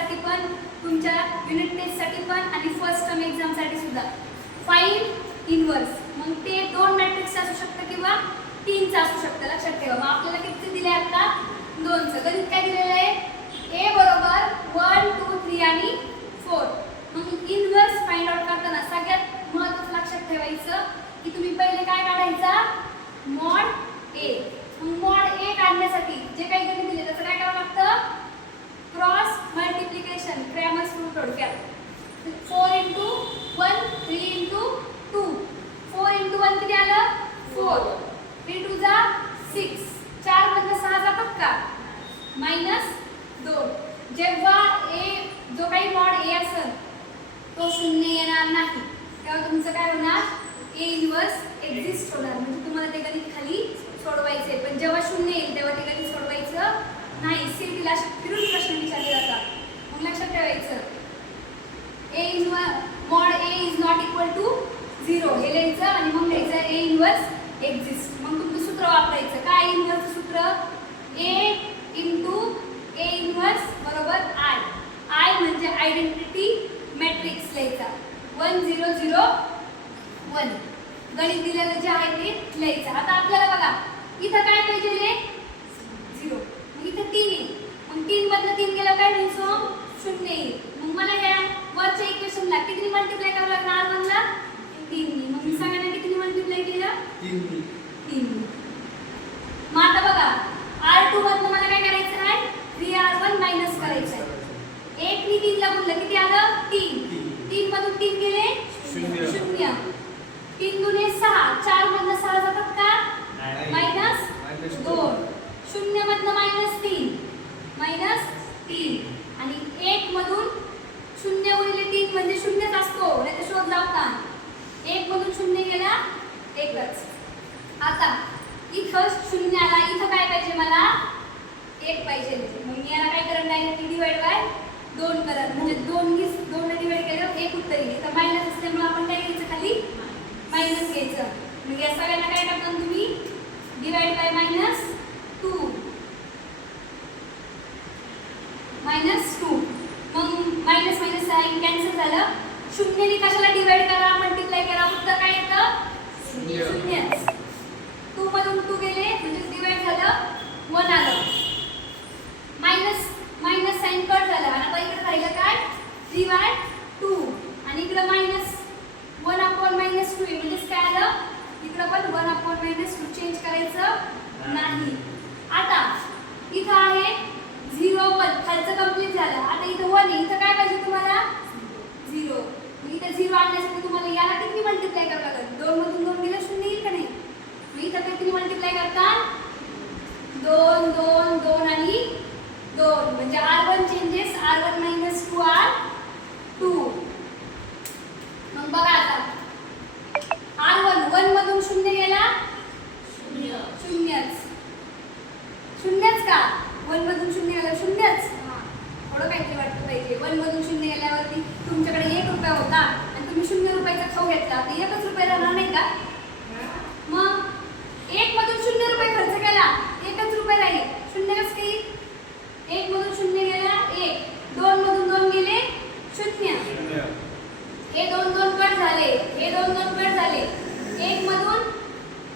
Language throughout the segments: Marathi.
साठी पण, तुमच्या युनिट टेस्ट साठी पण आणि फर्स्ट टर्म एक्झाम साठी सुद्धा. फाइंड इनवर्स, मग ते 2 मॅट्रिक्स असू शकतं किंवा 3चं असू शकतं. लक्षात ठेवा. मग आपल्याला किती दिले आता? 2चं. गणित काय दिलेलं आहे? a बरोबर 1 2 3 आणि 4. मग इनवर्स फाइंड आउट करताना सगळ्यात महत्त्वाचं लक्षात ठेवायचं की तुम्ही पहिले काय काढायचा? Mod a. मग मॉड a काढण्यासाठी जे काही गणित दिले त्याचं काय करावं लागतं? Cross multiplication. क्रॅमर्स रूल थोडक्यात. 4 × 1 3 × 2. 4 × 1 किती आलं? 4. 3 2 जा 6. 4 मधनं 6 जातात का? -2. जेव्हा a जो काही मॉड a असेल तो 0 येणार नाही, तेव्हा तुमचं काय होणार? a इनवर्स एक्झिस्ट होणार. म्हणजे तुम्हाला ते गणित खाली सोडवायचे. पण जेव्हा 0 येईल तेव्हा ते गणित सोडवायचं नाही. सीईटीला फिरून प्रश्न विचारले जातात. मग लक्षात ठेवायचं a inverse mod a is not equal to 0 हे लिहायचं आणि मग लिहायचं a इनवर्स एक्झिस्ट. मग तुमचं सूत्र वापरायचं. काय इनवर्सचं सूत्र? a × a इनवर्स बरोबर i. i म्हणजे आयडेंटिटी मॅट्रिक्स लिहायचा. 1 0 0 1. गणित दिलेलं जे आहे ते लिहायचं. आता आपल्याला बघा इथं काय पाहिजे? 0. मग इथं 3 येईल. मग 3 मधनं 3 गेलं काय होईल? 0 येईल. मग मला या वरच्या इक्वेशनला किती मल्टिप्लाय करावं लागणार? r1 ला 3 नी. मग मी सांगायला किती मल्टिप्लाय केलं? 3 नी. मग आता बघा r2 मधनं मला काय करायचं आहे? 3r1 मायनस करायचं आहे. 1 नी 3 ला गुणलं किती आलं? 3. 3 मधून 3 गेले 0. 3 दुने 6. 4 मधनं 6 जातात का? -2. 0 मधनं -3. -3. आणि 1 मधून 0 गुणिले 3 म्हणजे 0च असतो. नाहीतर शोध लावता. 1 मधून 0 गेला 1च. आता इथं 0 आला. इथं काय पाहिजे मला? 1 पाहिजे. मग मी याला काय करत डायरेक्टली डिवाइड बाय 2 करत. म्हणजे 2 ने डिवाइड केल्यावर 1 उत्तर येईल. इथं मायनस असल्यामुळे आपण काय घ्यायचं? खाली मायनस घ्यायचं. मग या सगळ्यांना काय करता तुम्ही? Divide by -2. -2. मग मायनस मायनस साइन कॅन्सल झालं. 0 ने कशाला डिवाइड करा? मल्टिप्लाय करा. उत्तर काय येतं? 0. 2 मधून 2 गेले म्हणजे डिवाइड झालं 1 आलं. मायनस साइन कट झालं. आणि आता इकडे राहिलं काय? 3/2 आणि इकडे -1/-2 म्हणजे काय आलं? इकडे पण 1/-2 चेंज करायचं नाही. आता इथं आहे 0 1 खालचं कंप्लीट झालं. आता इथं 1 आहे. इथं काय पाहिजे तुम्हाला? 0. मग इथं 0 आणण्यासाठी तुम्हाला याला किती मल्टिप्लाय करावं लागेल? 2 मधून 2 गेलं 0 येईल का नाही? मग इथं किती मल्टिप्लाय करतात? 2 2 2 आणि 2 म्हणजे r1 चेंजेस r1 - 2 r2. मग बघा आता r1 1 मधून 0 गेला 0च. 0च का? 1 मधून 0 गेला 0च. थोडं काहीतरी वाटतं पाहिजे. 1 मधून 0 गेल्यावरती तुमच्याकडे 1 रुपया होता आणि तुम्ही 0 रुपयाचा खाऊ घेतला तर 1च रुपये राहणार नाही का? मग 1 मधून 0 रुपये खर्च केला 1च रुपये राहील. 0 कसं काही? 1 मधून 0 गेला 1. 2 मधून 2 गेले 0. हे 2 2 कट झाले. हे 2 2 कट झाले. 1 मधून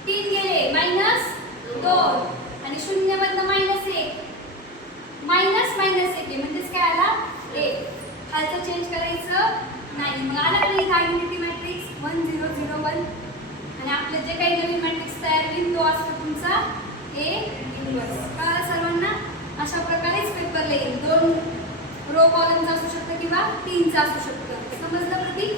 3 गेले -2 आणि 0 मधनं -1. मायनस मायनस 1 म्हणजेच काय आला? 1. खालचं चेंज करायचं नाही. मग आला का नाही आयडेंटिटी मॅट्रिक्स 1 0 0 1. आणि आपलं जे काही नवीन मॅट्रिक्स तयार होईल तो असतो तुमचा A इनवर्स. कळलं सर्वांना? अशा प्रकारेच पेपर येईल. 2 रो कॉलमचा असू शकतं किंवा 3चा असू शकतं. समजलं प्रतीक?